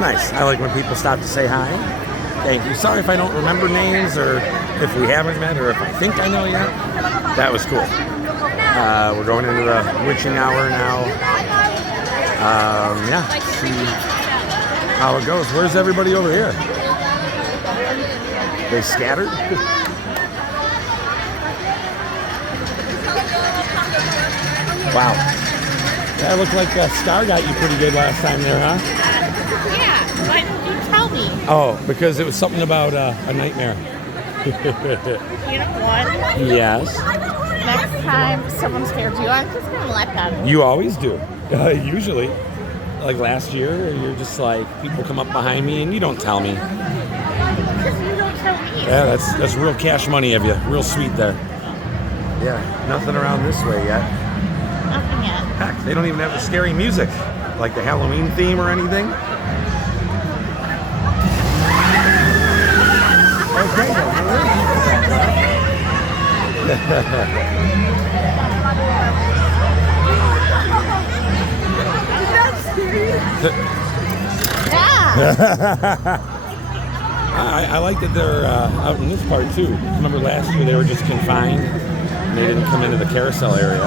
Nice. I like when people stop to say hi. Thank you. Sorry if I don't remember names or if we haven't met or if I think I know yet. That was cool. We're going into the witching hour now. Yeah, see how it goes. Where's everybody over here? They scattered? Wow. That looked like Scar got you pretty good last time there, huh? Yeah. Why didn't you tell me? Oh, because it was something about a nightmare. You know what? Yes. Next time someone scares you, I'm just going to let them. You always do. Usually. Like last year, you're just like, people come up behind me and you don't tell me. Because you don't tell me. Yeah, that's real cash money of you. Real sweet there. Yeah, nothing around this way yet. Nothing yet. Heck, they don't even have the scary music, like the Halloween theme or anything. Okay, Yeah. I like that they're out in this part too. Remember last year they were just confined and they didn't come into the carousel area.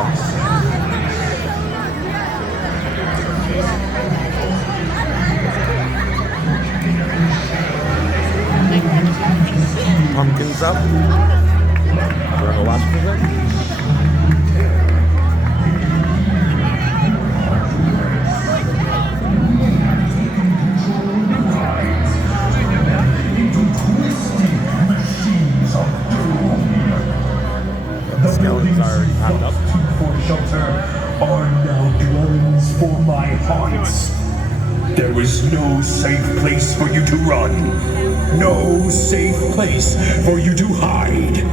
Pumpkins up. We're gonna watch for them. The skeletons are already popped up. For shelter are now dwellings for my haunts. There is no safe place for you to run. No safe place for you to hide.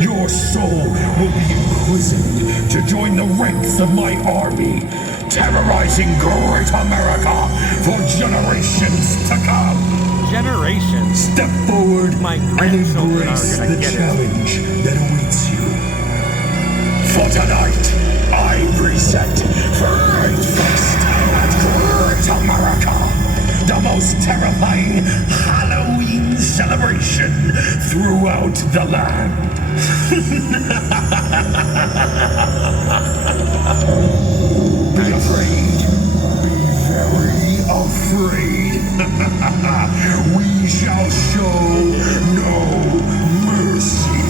Your soul will be imprisoned to join the ranks of my army, terrorizing Great America for generations to come. Generations. Step forward My and grandchildren embrace are gonna the get it. challenge that awaits you. For tonight, I present Fright at Great America, the most terrifying Halloween celebration throughout the land. Be afraid. Be very afraid. We shall show no mercy.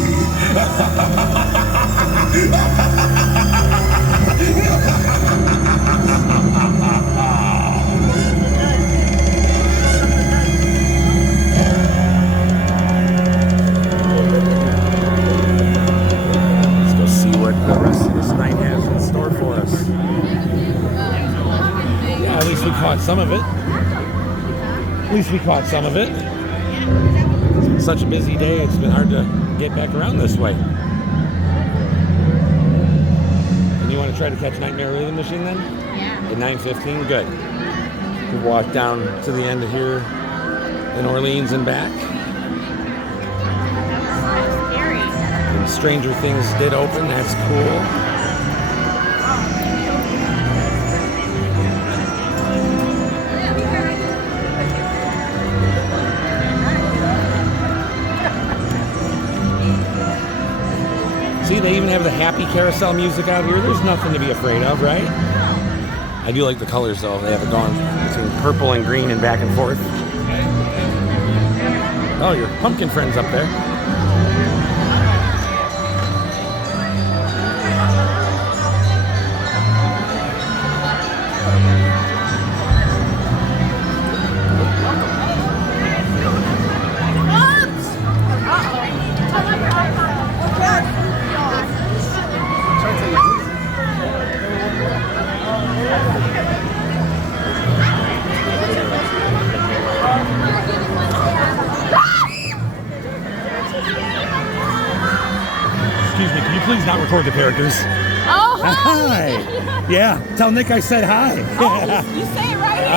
Let's go see what the rest of this night has in store for us. Yeah, at least we caught some of it. It's been such a busy day, it's been hard to get back around this way. And you want to try to catch Nightmare Rhythm Machine then? Yeah. At 9:15? Good. We walk down to the end of here in Orleans and back. Scary. And Stranger Things did open, that's cool. See, they even have the happy carousel music out here. There's nothing to be afraid of, right? I do like the colors though. They have it going between purple and green and back and forth. Oh, your pumpkin friend's up there. Excuse me, can you please not record the characters? Oh, Hi! Yeah, tell Nick I said hi. Oh, you say it right here.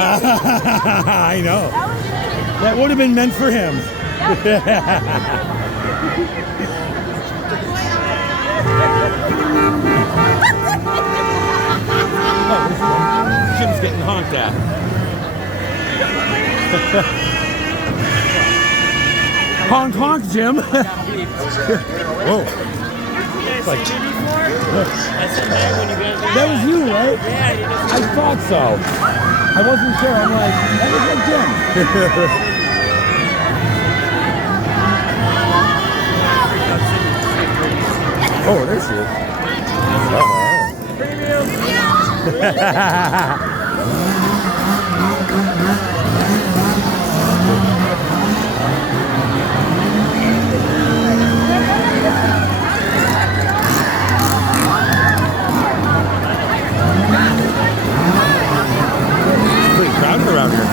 I know. That was good. That would have been meant for him. Oh, Jim's getting honked at. Honk honk, Jim. Whoa. Like, that was you, right? I thought so. I wasn't sure. I'm like, that was like Jim. Oh, there she is. Pretty crowded around here.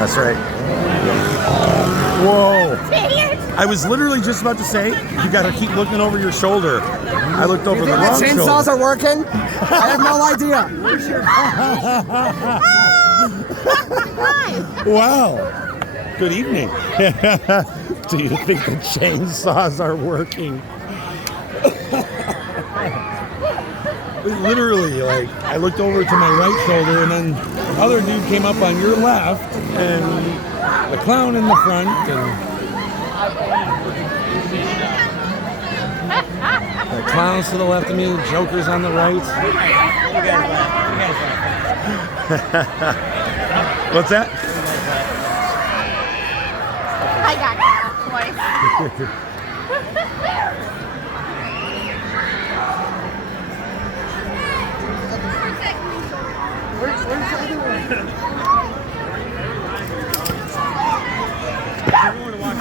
That's right. Whoa. I was literally just about to say, you gotta keep looking over your shoulder. I looked over the wrong shoulder. Chainsaws are working? I have no idea. Wow. Good evening. Do you think the chainsaws are working? Literally, like, I looked over to my right shoulder, and then the other dude came up on your left, and the clown in the front, and the clown's to the left of me, the Joker's on the right. What's that? I got that twice.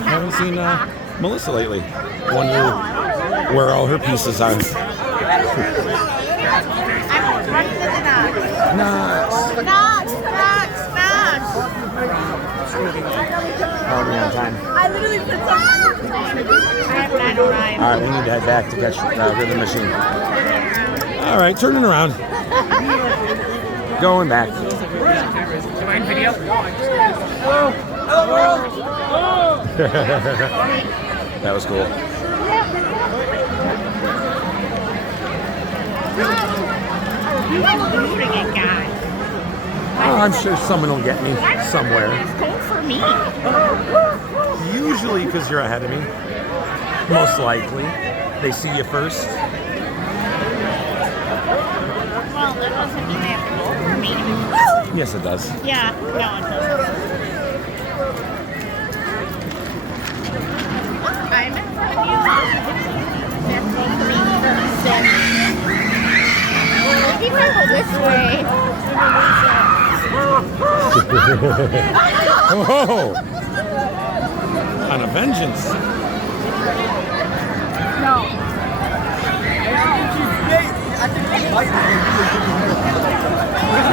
Haven't seen Melissa lately. Wonder where all her pieces are. I'm running to the Nuts. Knox. Are we on time? I literally put something. All right, we need to head back to catch the rhythm machine. All right, turning around. Going back. Video? That was cool. Oh, I'm sure someone will get me somewhere. Go for me. Usually because you're ahead of me. Most likely. They see you first. Well, that doesn't mean they have to go for me. Yes, it does. Yeah, no, it doesn't. I'm in front of you. They're supposed to be first. Maybe if I go this way. Oh! On a vengeance. No.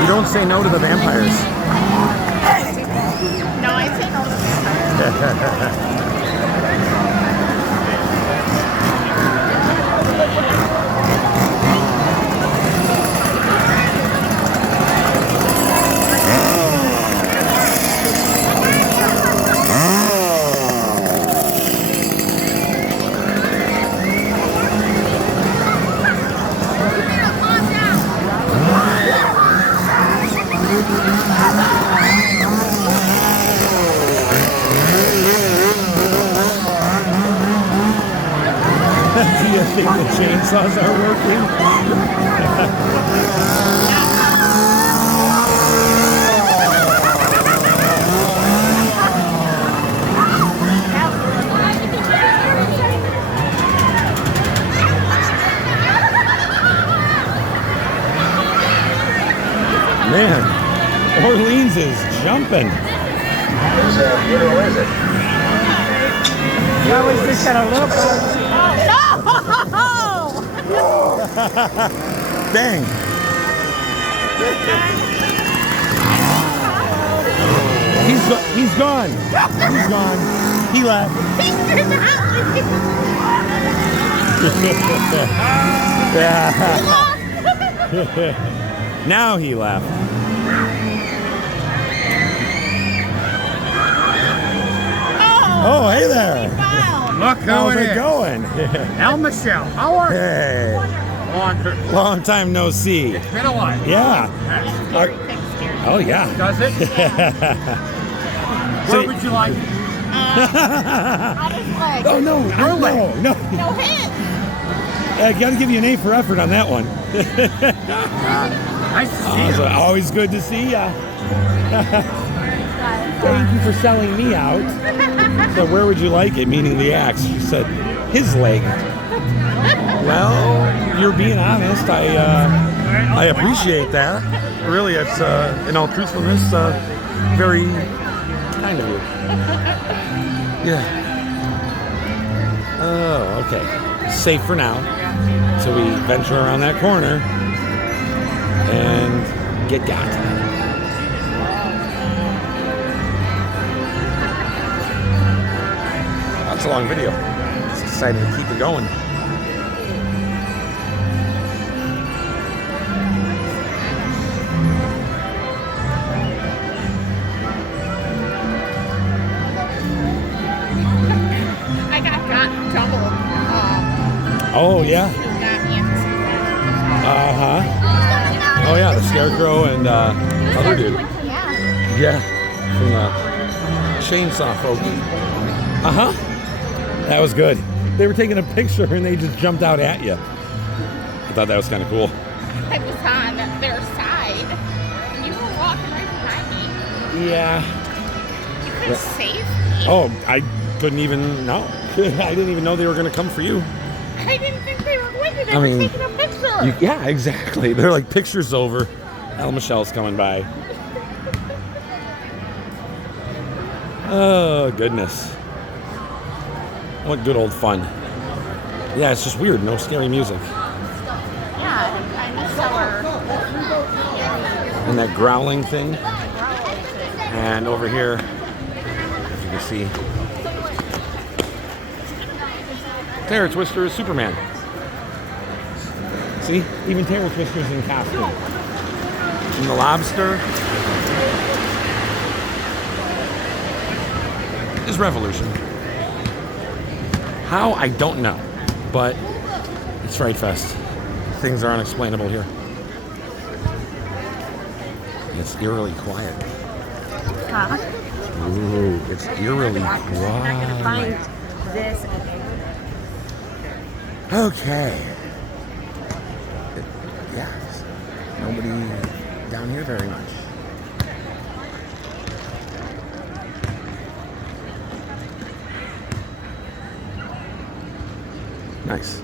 You don't say no to the vampires. No, I say no to this. Do you think the chainsaws are working? Man, Orleans is jumping. Whose funeral is it? You always just got a little Bang. He's gone. He's gone. He left. Yeah. Now he left. Oh, hey there. Look who How's it it is. going? El Michelle. How are you? Hey. Long time no see. It's been a while. Yeah. Oh, yeah. Does it? So- Where would you like? On his leg. Oh, no. No. No hit. I got to give you an A for effort on that one. Nice to see you. Always good to see ya. Thank you for selling me out. So where would you like it? Meaning the axe. She said his leg. Well, you're being honest. I appreciate that. Really, it's in all truthfulness, very kind of you. Yeah. Oh, okay. Safe for now. So we venture around that corner and get got. That's a long video. It's exciting to keep it going. I got double. Oh, yeah. Who got me into some Uh-huh. Oh, yeah, the Scarecrow and other dude. Yeah. Yeah, from the chainsaw folk. Uh-huh. That was good. They were taking a picture and they just jumped out at you. I thought that was kind of cool. I was on their side. And you were walking right behind me. Yeah. You could save me. Oh, I couldn't even know. I didn't even know they were going to come for you. I didn't think they were going to. They I were mean, taking a picture. Yeah, exactly. They're like, picture's over. El Michelle's coming by. Oh, goodness. What good old fun. Yeah, it's just weird. No scary music. Yeah, I miss our And that growling thing. And over here, as you can see, Terror Twister is Superman. See? Even Terror Twister's in costume. And the Lobster is Revolution. How? I don't know. But it's Fright Fest. Things are unexplainable here. It's eerily quiet. Huh? Ooh, it's eerily I'm not gonna quiet. find this. Okay. Yeah. Nobody down here very much. Nice.